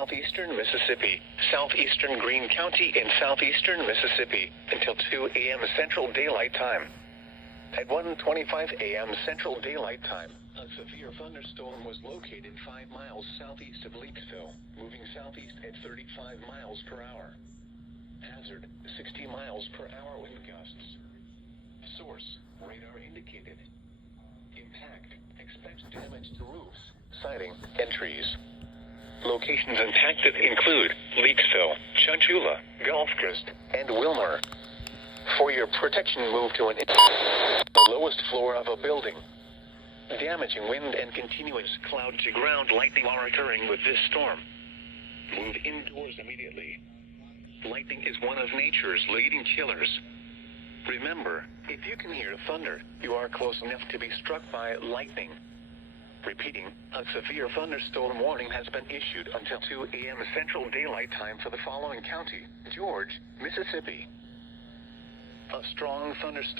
Southeastern Mississippi, southeastern Greene County in southeastern Mississippi until 2 a.m. Central Daylight Time. At 1:25 a.m. Central Daylight Time, a severe thunderstorm was located 5 miles southeast of Leakesville, moving southeast at 35 miles per hour. Hazard, 60 miles per hour wind gusts. Source, radar indicated. Impact, expect damage to roofs, siding, and trees. Locations impacted include Leakesville, Chunchula, Gulfcrest, and Wilmer. For your protection, move to the lowest floor of a building. Damaging wind and continuous cloud-to-ground lightning are occurring with this storm. Move indoors immediately. Lightning is one of nature's leading killers. Remember, if you can hear thunder, you are close enough to be struck by lightning. Repeating, a severe thunderstorm warning has been issued until 2 a.m. Central Daylight Time for the following county: George, Mississippi. A strong thunderstorm